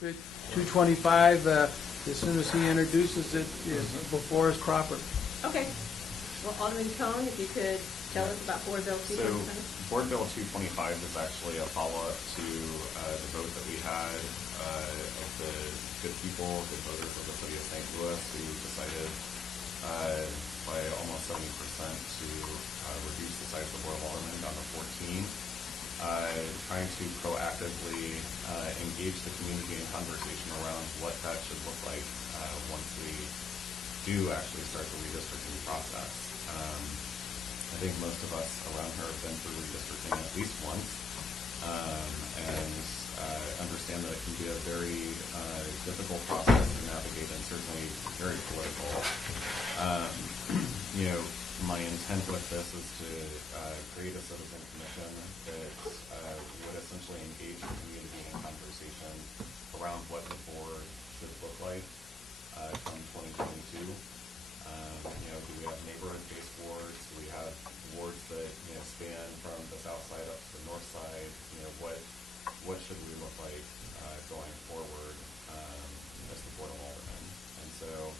225, as soon as he introduces it, is before us proper. Okay. Well, Alderman Cohn, if you could tell us about Board Bill 225. So, Board Bill 225 is actually a follow-up to the vote that we had of the good people, good voters of the city of St. Louis, who decided by almost 70% to reduce the size of the Board of Aldermen down to 14. Trying to proactively engage the community in conversation around what that should look like once we do actually start the redistricting process. I think most of us around here have been through redistricting at least once and understand that it can be a very difficult process to navigate and certainly very political. My intent with this is to create a citizen commission that would essentially engage the community in conversation around what the board should look like come 2022. Do we have neighborhood-based wards? Do we have wards that span from the south side up to the north side? What should we look like going forward as the Board of Aldermen? And so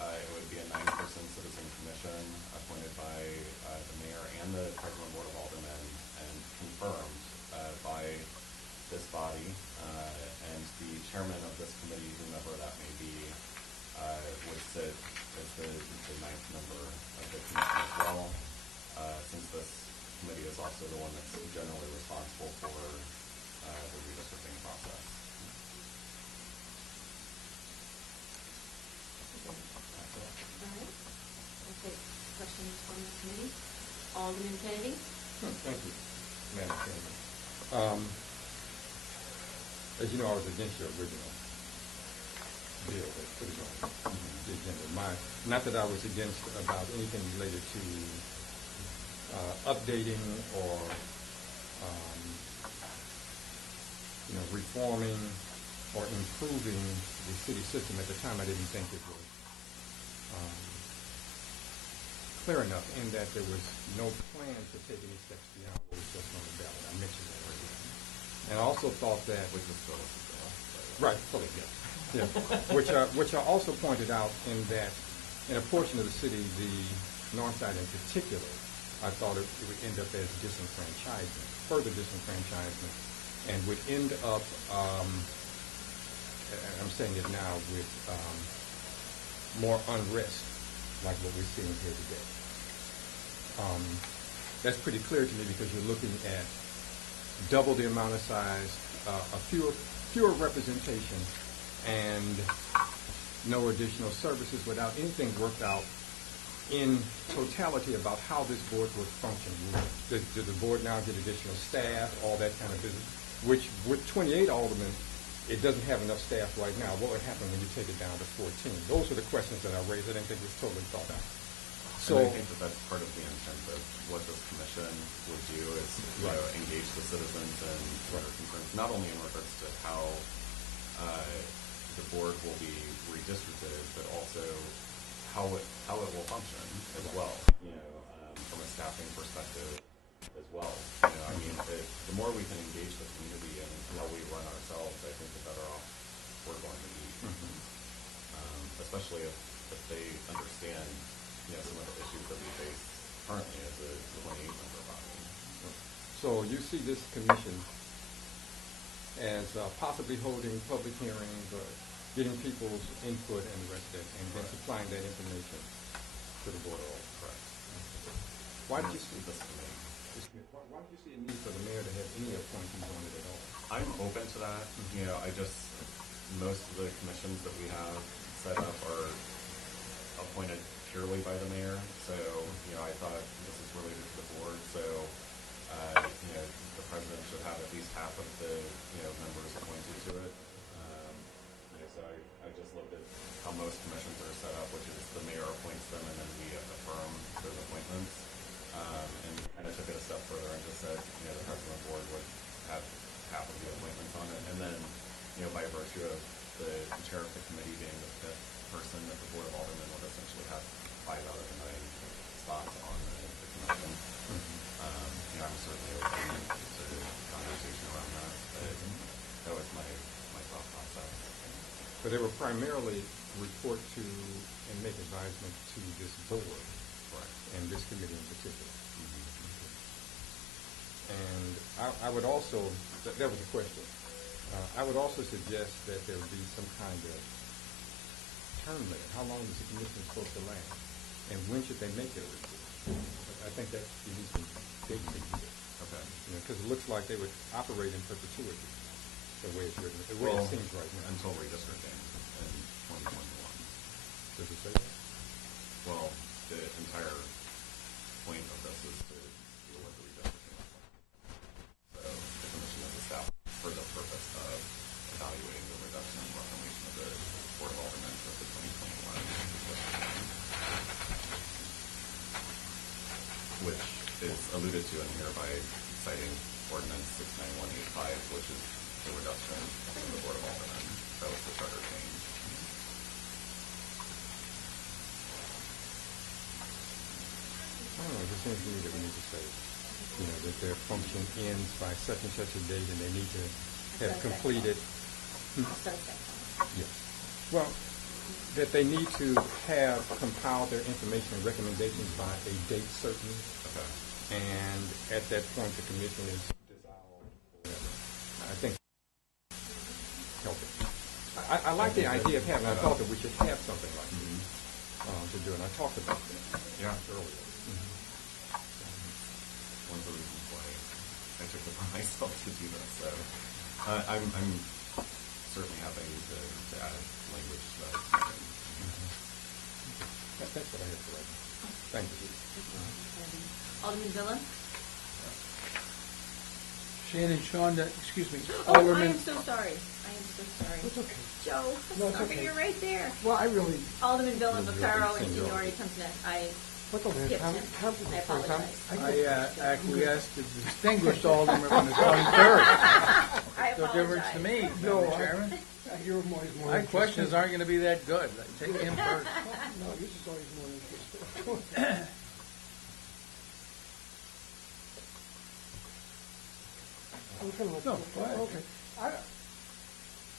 it would be a 9-person citizen commission appointed by the mayor and the president of the Board of Aldermen and confirmed by this body. And the chairman of this committee, whomever that may be, would sit as the 9th member of the commission as well, since this committee is also the one that's generally responsible for the redistricting process. All right. I'll take questions from the committee. Alderman Kennedy. Thank you, Madam Chairman. As you know, I was against your original bill that put it on the agenda. Not that I was against about anything related to updating or reforming or improving the city system. At the time, I didn't think it was clear enough in that there was no plan to take any steps beyond what was just on the ballot. I mentioned that earlier. And I also thought that... Which was still a bill. Right, fully, yeah. Which I also pointed out in that in a portion of the city, the north side in particular, I thought it would end up as disenfranchisement, further disenfranchisement, and would end up, I'm saying it now, with more unrest, like what we're seeing here today. That's pretty clear to me because you're looking at double the amount of size, a fewer representation, and no additional services without anything worked out in totality about how this board would function. Does the board now get additional staff, all that kind of business? Which with 28 aldermen, it doesn't have enough staff right now. What would happen when you take it down to 14? Those are the questions that I raised. I didn't think it was totally thought out. So I think that that's part of the intent of what this commission would do is engage the citizens and their concerns, not only in regards to how the board will be redistricted, but also how it will function as well. From a staffing perspective as well. The more we can engage the community and how we run ourselves, I think the better off we're going to be. Especially if they understand some of the issues that we face currently as a 28-member body. So you see this commission as possibly holding public hearings or getting people's input and the rest of it, and then supplying that information to the board of Aldermen. Correct. Why did you see this? Why did you see a need for the mayor to have any appointees on it at all? I'm open to that. Most of the commissions that we have set up are appointed purely by the mayor. So, I thought this is related to the board. So, the president should have at least half of the members appointed to it. So I just looked at how most commissions are set up, which is the mayor appoints them and then we affirm those appointments. And kind of took it a step further and just said, the president of the board would have half of the appointments on it. And then, by virtue of the chair of the committee being the 5th person, that the Board of Aldermen would essentially have 5 out of the 9 spots on the commission. I'm certainly open to conversation around that, but that was my thought process. So they will primarily report to and make advisement to this board and this committee in particular. And I would also, that was a question. I would also suggest that there would be some kind of term limit. How long is the commission supposed to last? And when should they make their report? I think that you need some big things here. Okay. Because it looks like they would operate in perpetuity, the way it's written, the way it seems right now. Until redistricting in 2021. Does it say that? Well, the entire point of this is to deal with the redistricting. So the commission is established for the purpose of evaluating the reduction and reformation of the Board of Aldermen for the 2021 redistricting, which is alluded to in here by citing Ordinance 69185, which is the reduction of the Board of Aldermen. That was the charter change. I don't know, it just seems to me that we need to say, that their function ends by such and such a date and they need to have completed. Yes. Well, that they need to have compiled their information and recommendations by a date certain. Okay. And at that point, the commission is dissolved or whatever. I think helping. I like the idea of having, I thought that we should have something like this to do, and I talked about that earlier. One of the reasons why I took it upon myself to do this. So I'm certainly happy to add language to that. That's what I have to write. Thank you. Alderman Villa? Shannon, Shonda, excuse me, Oh, I Alderman. am so sorry. I am so sorry. It's okay. Joe, No, it's sorry, okay. you're right there. Well, I really, Alderman Villa, You're Vaccaro, and seniority. seniority comes next. I what's over there? skipped him. I apologize. I acquiesced to distinguished Alderman when it's on third. I No difference to apologize. me, No, Mr. Chairman. You're always more My interesting. questions aren't going to be that good. Take him first. No, yours is always more interesting. I'm kind of No, go ahead. okay.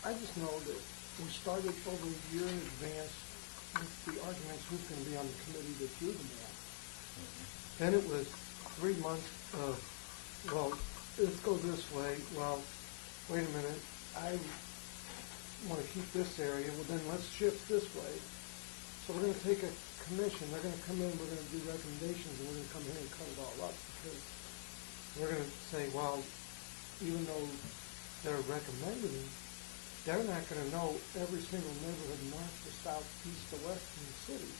I just know that we started over a year in advance with the arguments who's going to be on the committee to do the map. Then it was 3 months of, well, let's go this way. Well, wait a minute, I want to keep this area. Well, then let's shift this way. So we're going to take a commission. They're going to come in. We're going to do recommendations, and we're going to come in and cut it all up because we're going to say, well, even though they're recommending, they're not going to know every single neighborhood north to south, east to west in the city.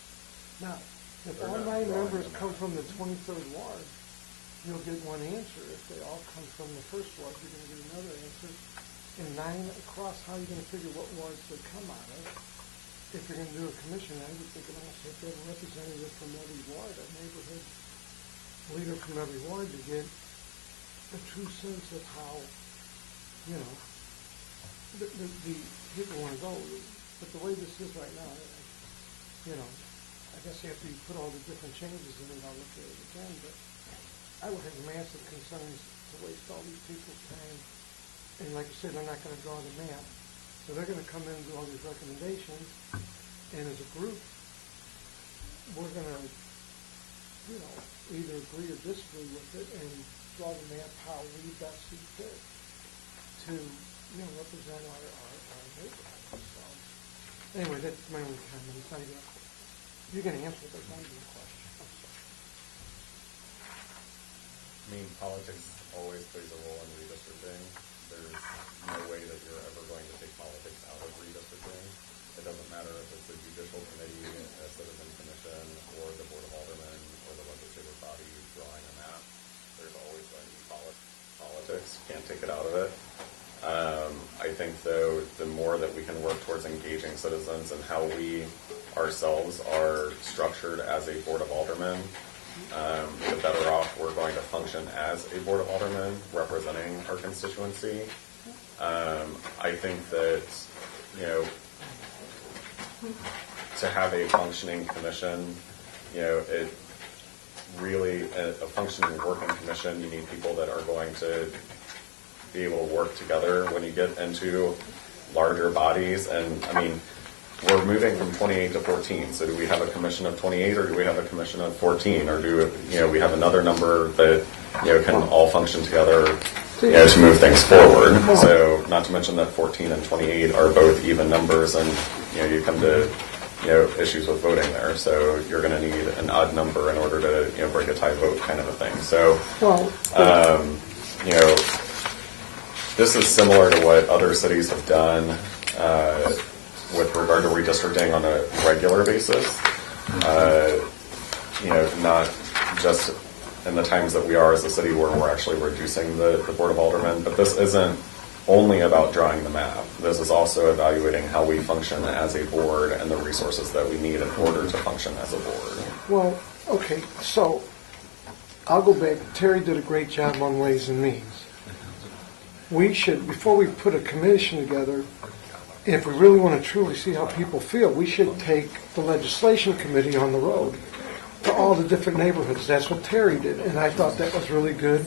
Now, if They're all not 9 drawing members them come out. from the 23rd Ward, you'll get one answer. If they all come from the 1st Ward, you're going to get another answer. And 9 across, how are you going to figure what wards they come out of? If you're going to do a commission, I would think it also have to have a representative from every ward, a neighborhood leader from every ward to get a true sense of how, the people want to go. But the way this is right now, I guess after you put all the different changes in it, I'll look at it again. But I would have massive concerns to waste all these people's time. And like you said, they're not going to draw the map. So they're going to come in and do all these recommendations. And as a group, we're going to, either agree or disagree with it and draw the map how we best see fit to, represent our neighborhood. So anyway, that's my only comment. It's not even a question. You're going to answer it, but it's not even a question. I'm sorry. I mean, politics always plays a role in redistricting. There's no way that you're ever going to take politics out of redistricting. It doesn't matter if it's a judicial committee, a citizen commission, or the Board of Aldermen, or the legislative body drawing a map. There's always going to be politics. You can't take it out of it. I think, though, the more that we can work towards engaging citizens and how we ourselves are structured as a Board of Aldermen, the better off we're going to function as a Board of Aldermen representing our constituency. I think that, to have a functioning commission, it really, a functioning working commission, you need people that are going to be able to work together. When you get into larger bodies, and I mean, we're moving from 28 to 14, so do we have a commission of 28, or do we have a commission of 14, or do, we have another number that, can all function together, to move things forward? So, not to mention that 14 and 28 are both even numbers, and, you come to, issues with voting there, so you're going to need an odd number in order to, break a tie vote kind of a thing. So, this is similar to what other cities have done with regard to redistricting on a regular basis. Not just in the times that we are as a city where we're actually reducing the Board of Aldermen, but this isn't only about drawing the map. This is also evaluating how we function as a board and the resources that we need in order to function as a board. Well, okay, so I'll go back. Terry did a great job on Ways and Means. We should, before we put a commission together, if we really want to truly see how people feel, we should take the legislation committee on the road to all the different neighborhoods. That's what Terry did, and I thought that was really good,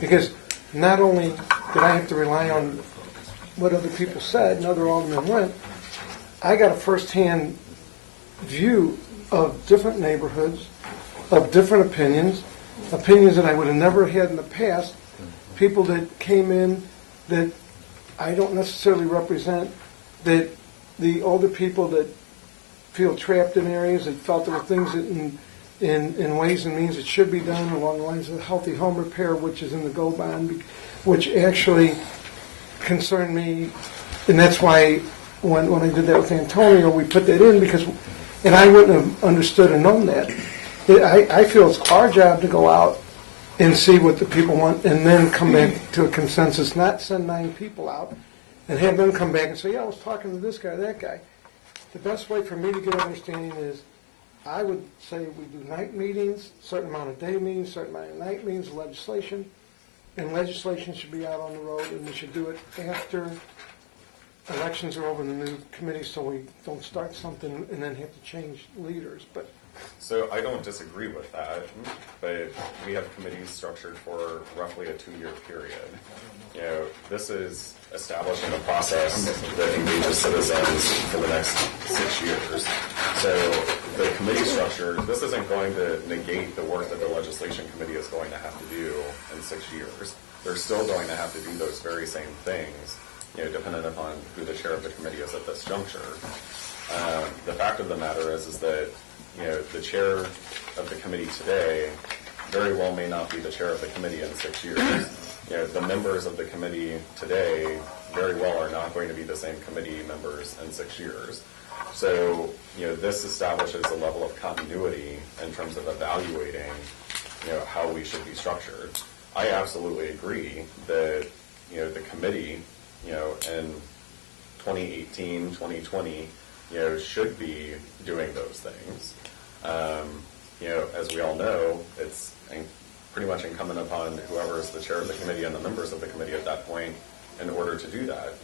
because not only did I have to rely on what other people said and other aldermen went, I got a firsthand view of different neighborhoods, of different opinions that I would have never had in the past, people that came in that I don't necessarily represent, that the older people that feel trapped in areas, that felt there were things that in Ways and Means that should be done along the lines of healthy home repair, which is in the GO bond, which actually concerned me, and that's why when I did that with Antonio, we put that in, because, and I wouldn't have understood and known that. I feel it's our job to go out and see what the people want, and then come back to a consensus, not send 9 people out and have them come back and say, yeah, I was talking to this guy, that guy. The best way for me to get understanding is, I would say we do night meetings, certain amount of day meetings, certain amount of night meetings, legislation, and legislation should be out on the road, and we should do it after elections are over in the new committee, so we don't start something and then have to change leaders. But so I don't disagree with that, but we have committees structured for roughly a 2-year period. This is establishing a process that engages citizens for the next 6 years. So the committee structure, this isn't going to negate the work that the legislation committee is going to have to do in 6 years. They're still going to have to do those very same things, dependent upon who the chair of the committee is at this juncture. The fact of the matter is that the chair of the committee today very well may not be the chair of the committee in 6 years. The members of the committee today very well are not going to be the same committee members in 6 years. So, this establishes a level of continuity in terms of evaluating, how we should be structured. I absolutely agree that, the committee, in 2018, 2020, should be doing those things. As we all know, it's pretty much incumbent upon whoever is the chair of the committee and the members of the committee at that point in order to do that.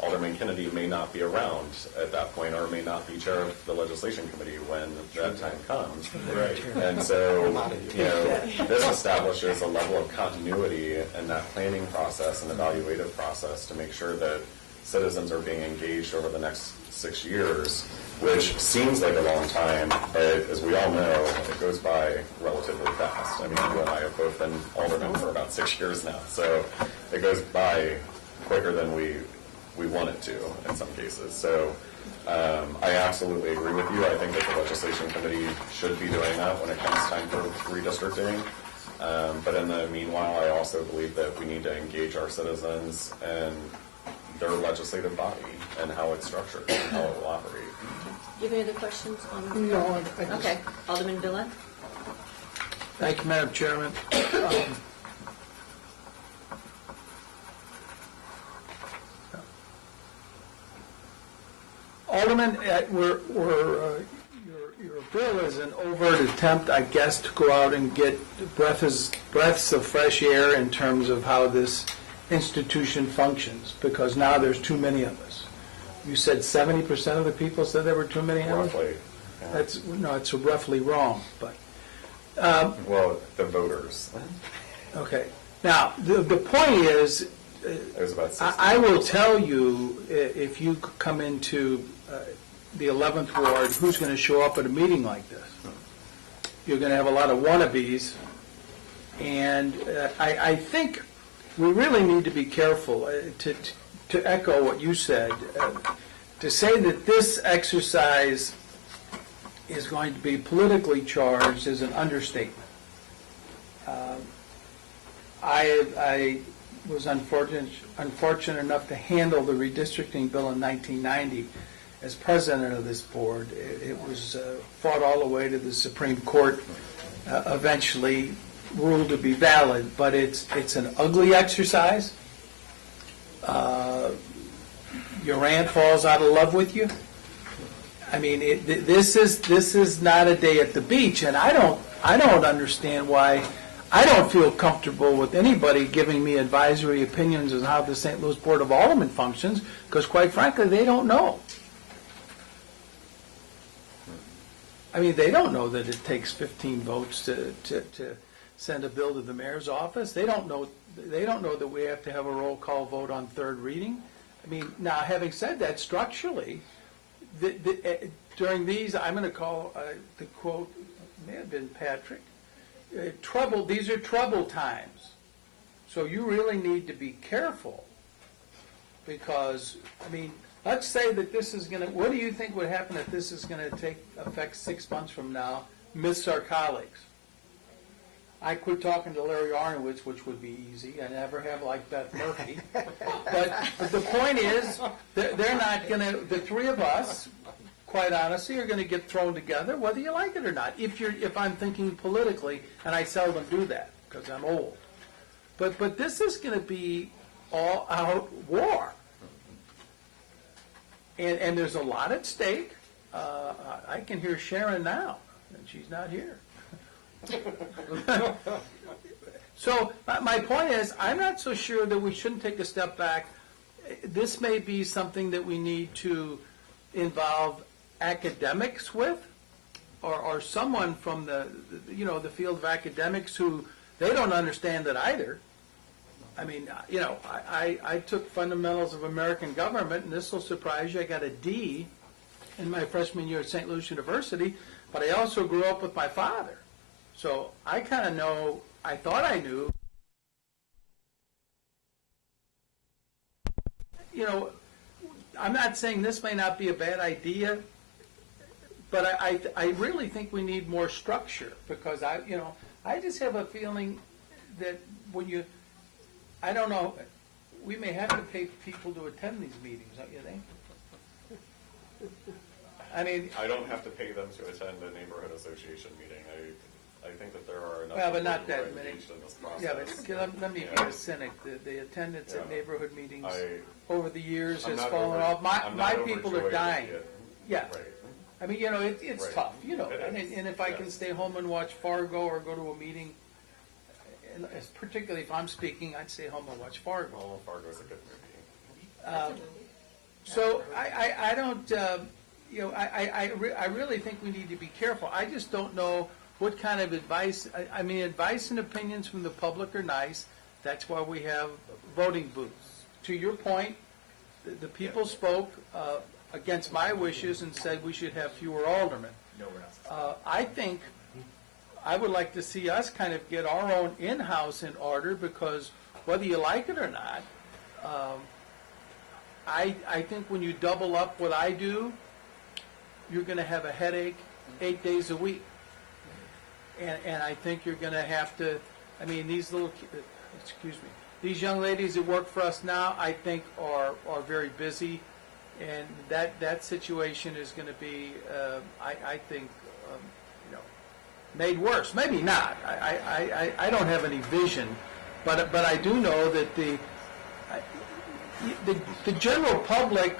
Alderman Kennedy may not be around at that point, or may not be chair of the legislation committee when that time comes. Right. And so, this establishes a level of continuity in that planning process and evaluative process to make sure that citizens are being engaged over the next 6 years, which seems like a long time, but as we all know, it goes by relatively fast. I mean, you and I have both been aldermen for about 6 years now, so it goes by quicker than we want it to in some cases. So I absolutely agree with you. I think that the legislation committee should be doing that when it comes time for redistricting. But in the meanwhile, I also believe that we need to engage our citizens and their legislative body and how it's structured and how it will operate. Do you have any other questions on? no, I just, Okay, Alderman Villa? Thank you, Madam Chairman. Alderman, your bill is an overt attempt, I guess, to go out and get breaths of fresh air in terms of how this institution functions, because now there's too many of us. You said 70% of the people said there were too many of us? Roughly. Yeah. It's roughly wrong, but. Well, the voters. Okay. Now, the point is, There's about 60. I will tell you, if you come into the 11th Ward, who's going to show up at a meeting like this? You're going to have a lot of wannabes, and I think we really need to be careful to echo what you said. To say that this exercise is going to be politically charged is an understatement. I was unfortunate enough to handle the redistricting bill in 1990 as president of this board. It was fought all the way to the Supreme Court, eventually ruled to be valid, but it's an ugly exercise. Your aunt falls out of love with you. I mean, this is not a day at the beach, and I don't understand why. I don't feel comfortable with anybody giving me advisory opinions on how the St. Louis Board of Aldermen functions, because quite frankly, they don't know. I mean, they don't know that it takes 15 votes to send a bill to the mayor's office. They don't know that we have to have a roll call vote on third reading. I mean, now, having said that, structurally, during these, I'm going to call the quote, may have been Patrick, these are troubled times. So you really need to be careful, because, I mean, let's say that this is going to, what do you think would happen if this is going to take effect 6 months from now, miss our colleagues? I quit talking to Larry Arnowitz, which would be easy. I never have like Beth Murphy. But the point is, they're not going to, the three of us, quite honestly, are going to get thrown together, whether you like it or not. If I'm thinking politically, and I seldom do that because I'm old. But this is going to be all-out war, and there's a lot at stake. I can hear Sharon now, and she's not here. So my point is, I'm not so sure that we shouldn't take a step back. This may be something that we need to involve academics with, or someone from the field of academics who they don't understand it either. I mean, I took fundamentals of American government, and this will surprise you. I got a D in my freshman year at St. Louis University, but I also grew up with my father. So I kind of know, I thought I knew. I'm not saying this may not be a bad idea, but I really think we need more structure, because I just have a feeling that when I don't know, we may have to pay people to attend these meetings, don't you think? I mean, I don't have to pay them to attend a neighborhood association meeting. I think that there are enough well, but people not who are that many. engaged in this process. Yeah, but let me be a cynic. The attendance at neighborhood meetings over the years I'm has not fallen off. My people are overjoyed dying. with it. Yeah. Right. I mean, it's Right. tough, It is. and if I can stay home and watch Fargo or go to a meeting, and particularly if I'm speaking, I'd stay home and watch Fargo. Oh, Fargo's a good movie. So I don't, I really think we need to be careful. I just don't know what kind of advice. I mean, advice and opinions from the public are nice. That's why we have voting booths. To your point, the people spoke against my wishes and said we should have fewer aldermen. No, we're not. I think I would like to see us kind of get our own in-house in order, because whether you like it or not, I think when you double up what I do, you're going to have a headache 8 days a week. And I think you're going to have to, I mean, these these young ladies that work for us now, I think are very busy, and that situation is going to be, I think, made worse. Maybe not. I don't have any vision, but I do know that the general public,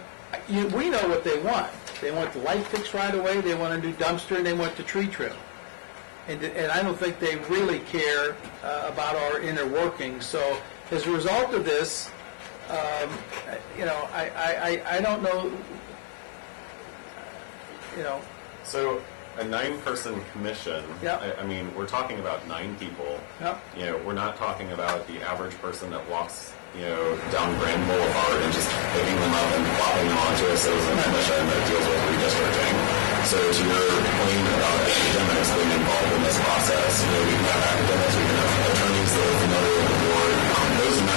we know what they want. They want the light fixed right away. They want a new dumpster, and they want the tree trim. And I don't think they really care about our inner workings. So as a result of this, I don't know, So a 9-person commission. Yep. I mean, we're talking about 9 people. Yep. We're not talking about the average person that walks down Grand Boulevard and just picking them up and plopping them onto a citizen commission that deals with redistricting. So to your point about academics being involved in this process, we can have academics, we can have attorneys that are familiar with the board. Those 9,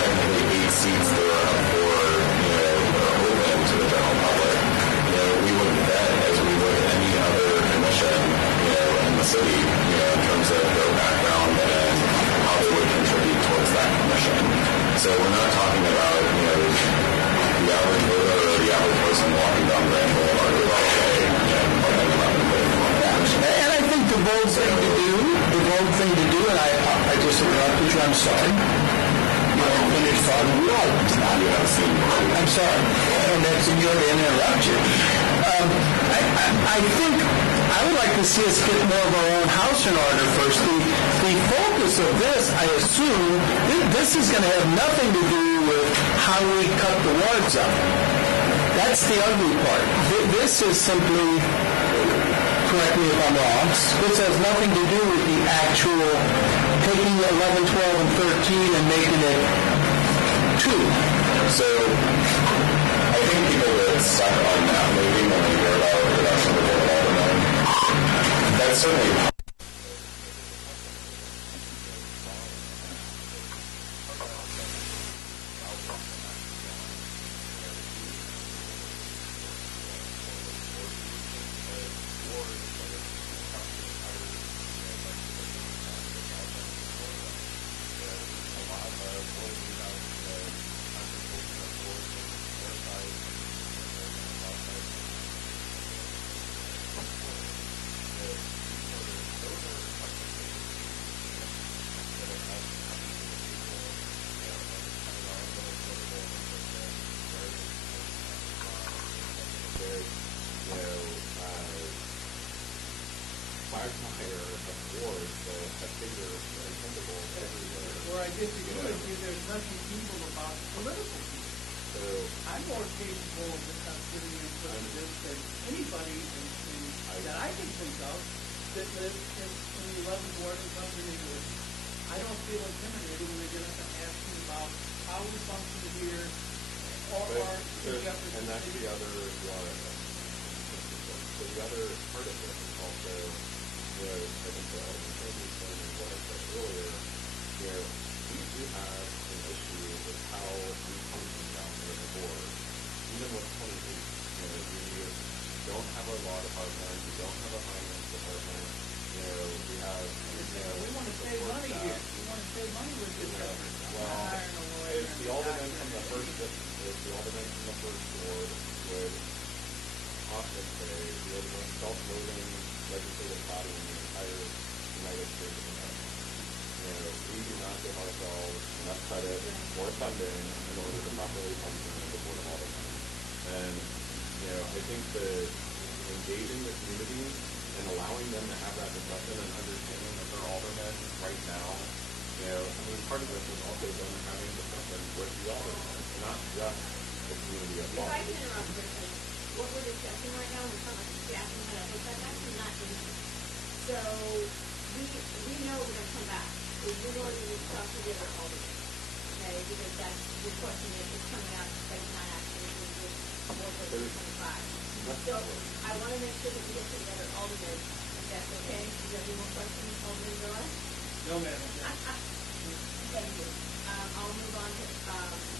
technically 8 seats that are up for, that are open to the general public, we would vet as we would any other commission, in the city, in terms of their background and how they would contribute towards that commission. So we're not talking about, the average voter or the average person walking down Grand Boulevard who are okay, And I think the bold thing to do, and I just interrupted you, I'm sorry. You haven't finished talking. I'm sorry. And that's in your interruption. I think I would like to see us get more of our own house in order first. The focus of this, I assume, this is going to have nothing to do with how we cut the wards up. That's the ugly part. This is simply, correct me if I'm wrong, this has nothing to do with the actual taking 11, 12, and 13 and making it 2. So I think people get stuck on that movie when they hear about the reduction of the Alderman. That's certainly Where I disagree with you, there's nothing evil about political people. I'm more capable of sitting in president than anybody that I can think of that lives in the 11th ward and comes in English. I don't feel intimidated when they get up and ask me about how we function here or and that's the other so the other part of this is also I think the Alderman was saying what I said earlier, where we do have an issue with how we function down here at the board. Even with 28, we don't have a law department, we don't have a finance department, we have, we want to save money here. We want to save money with this. Well, if the Alderman from the first ward would often say we are the most self-voting legislative body in the entire United States of America. We do not give ourselves enough credit or funding in order to properly function as the Board of Aldermen. And, I think that engaging the community and allowing them to have that discussion and understanding that they're aldermen right now, part of this is also them having a discussion with the aldermen, not just the community at large. If I can interrupt for a second, what we're discussing right now, we're talking about the staffing and that's actually not in here. So we know we're going to come back. We're going to talk to the other aldermen, okay? Because that's the question that is coming out, but not actually with more than 25. So I want to make sure that we get to the other aldermen, if that's okay. Do you have any more questions, Alderman Miller? No, ma'am. Thank you. I'll move on to Alderman.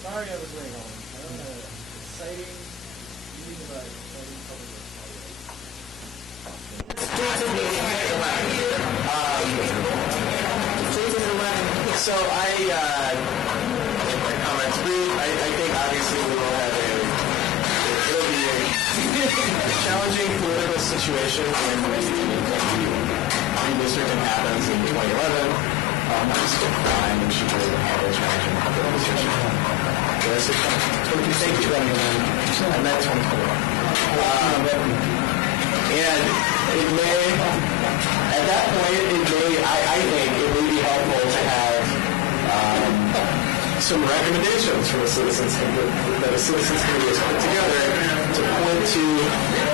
Sorry I was late home. I don't know. Exciting meeting about exciting public So my comments brief. I think obviously we will have it'll be a challenging political situation when redistricting happens in 2011. I'm still crying and she really had a challenging political situation. Thank you, 2011. I meant 2021. And it may, at that point, I think it may be helpful to have some recommendations from a citizens that a citizens committee has put together to point to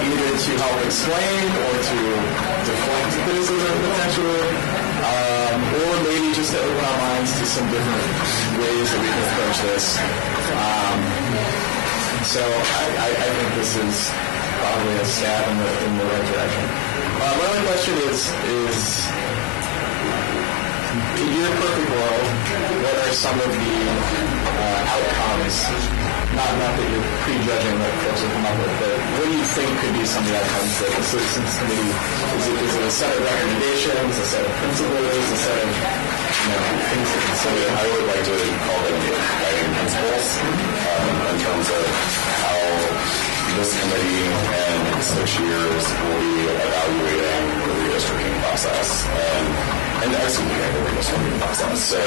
either to help explain or to deflect criticism potentially, or maybe just just to open our minds to some different ways that we can approach this. So I think this is probably a step in the right direction. My only question is, in your perfect world, what are some of the outcomes? Not that you're prejudging what folks will come up with, but what do you think could be some of the outcomes that the Citizens Committee, is it a set of recommendations, a set of principles, a set of things to consider? I would like to call them guiding principles in terms of how this committee in 6 years will be evaluating the redistricting process and executing the redistricting process. So,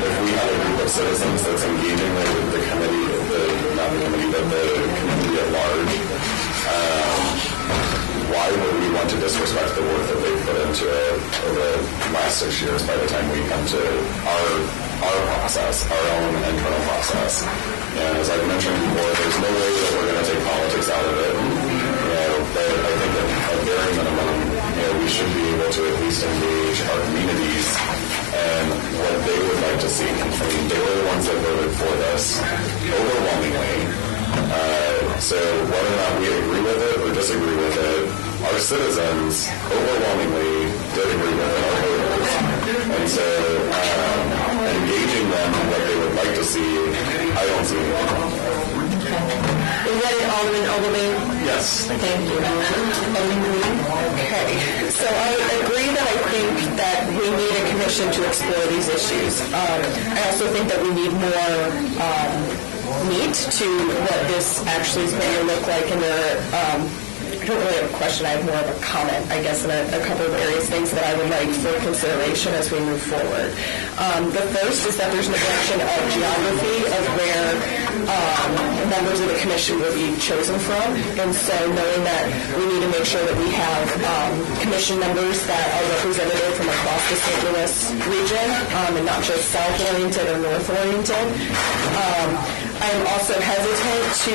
if we have a group of citizens that's engaging with the committee, not the committee, but the community at large, why would we want to disrespect the work that they've put into it over the last 6 years by the time we come to our process, our own internal process? And as I've mentioned before, there's no way that we're going to take politics out of it. But I think at a very minimum, we should be able to at least engage our communities and what they would like to see. I mean, they were the ones that voted for this overwhelmingly. So whether or not we agree with it or disagree with it, our citizens overwhelmingly did agree with it, our voters. And so engaging them in what they would like to see, I don't see anything wrong with that. Is that it, Alderman? Yes, thank you. Alderman Green? Okay. So I agree that I think that we need a commission to explore these issues. I also think that we need more meat to what this actually is going to look like. And I don't really have a question. I have more of a comment, I guess, in a couple of various things that I would like for consideration as we move forward. The first is that there's neglection of geography of where members of the commission will be chosen from. And so knowing that we need to make sure that we have commission members that are representative from across the St. Louis region and not just south-oriented or north-oriented. I am also hesitant to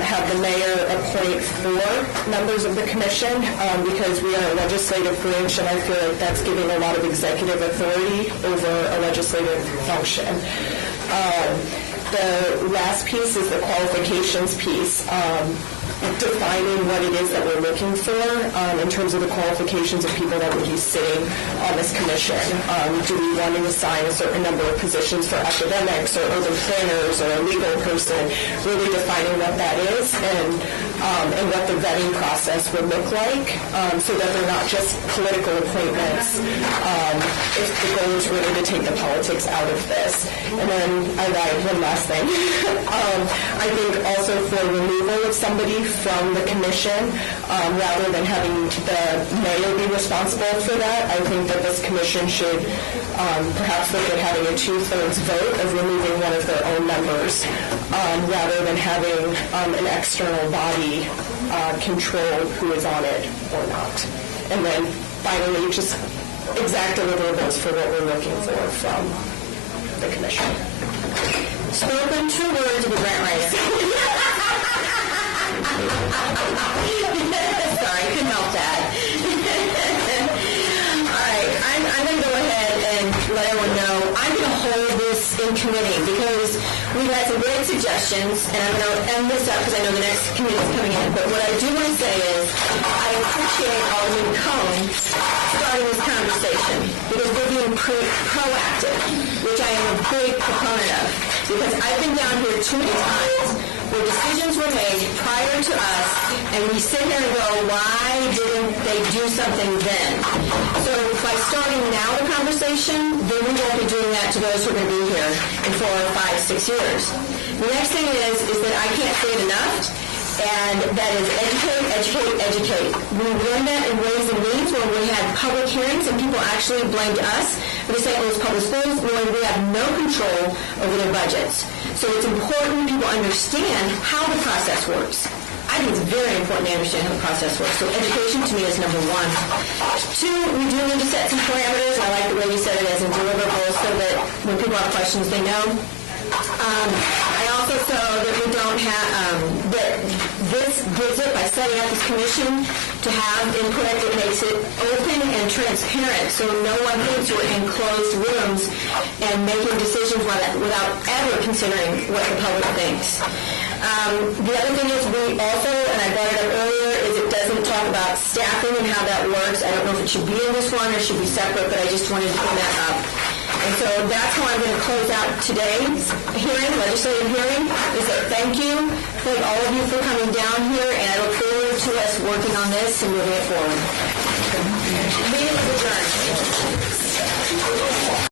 have the mayor appoint 4 members of the commission because we are a legislative branch, and I feel like that's giving a lot of executive authority over a legislative function. The last piece is the qualifications piece. Defining what it is that we're looking for in terms of the qualifications of people that would be sitting on this commission. Do we want to assign a certain number of positions for academics or urban planners or a legal person? Really defining what that is and what the vetting process would look like so that they're not just political appointments if the goal is really to take the politics out of this. And then I lied, one last thing. I think also for removal of somebody from the commission, rather than having the mayor be responsible for that, I think that this commission should perhaps look at having a 2/3 vote of removing one of their own members, rather than having an external body control who is on it or not. And then finally, just exact deliverables for what we're looking for from the commission. Spoken 2 words of a grant writer. Sorry, couldn't help that. All right, I'm going to go ahead and let everyone know I'm going to hold this in committee because we've had some great suggestions, and I'm going to end this up because I know the next committee is coming in. But what I do want to say is I appreciate Alderman Cohn starting this conversation because we're being proactive, which I am a big proponent of. Because I've been down here too many times where decisions were made prior to us, and we sit here and go, why didn't they do something then? So by starting now the conversation, then we won't be doing that to those who are going to be here in 4 or 5, 6 years. The next thing is that I can't say it enough, and that is educate, educate, educate. We learned that in Ways and Means when we had public hearings and people actually blamed us for the St. Louis Public Schools knowing we have no control over their budgets. So it's important people understand how the process works. I think it's very important to understand how the process works. So education to me is number 1. 2, we do need to set some parameters. I like the way you said it as a deliverable so that when people have questions, they know. I also saw that we don't have, that this gives it, by setting up this commission, to have input. It makes it open and transparent, so no one thinks we're in closed rooms and making decisions without ever considering what the public thinks. The other thing is we also, and I brought it up earlier, is it doesn't talk about staffing and how that works. I don't know if it should be in this one or should be separate, but I just wanted to bring that up. And so that's how I'm going to close out today's hearing, legislative hearing, is that thank you. Thank all of you for coming down here, and I look forward to us working on this and moving it forward. Meeting is adjourned.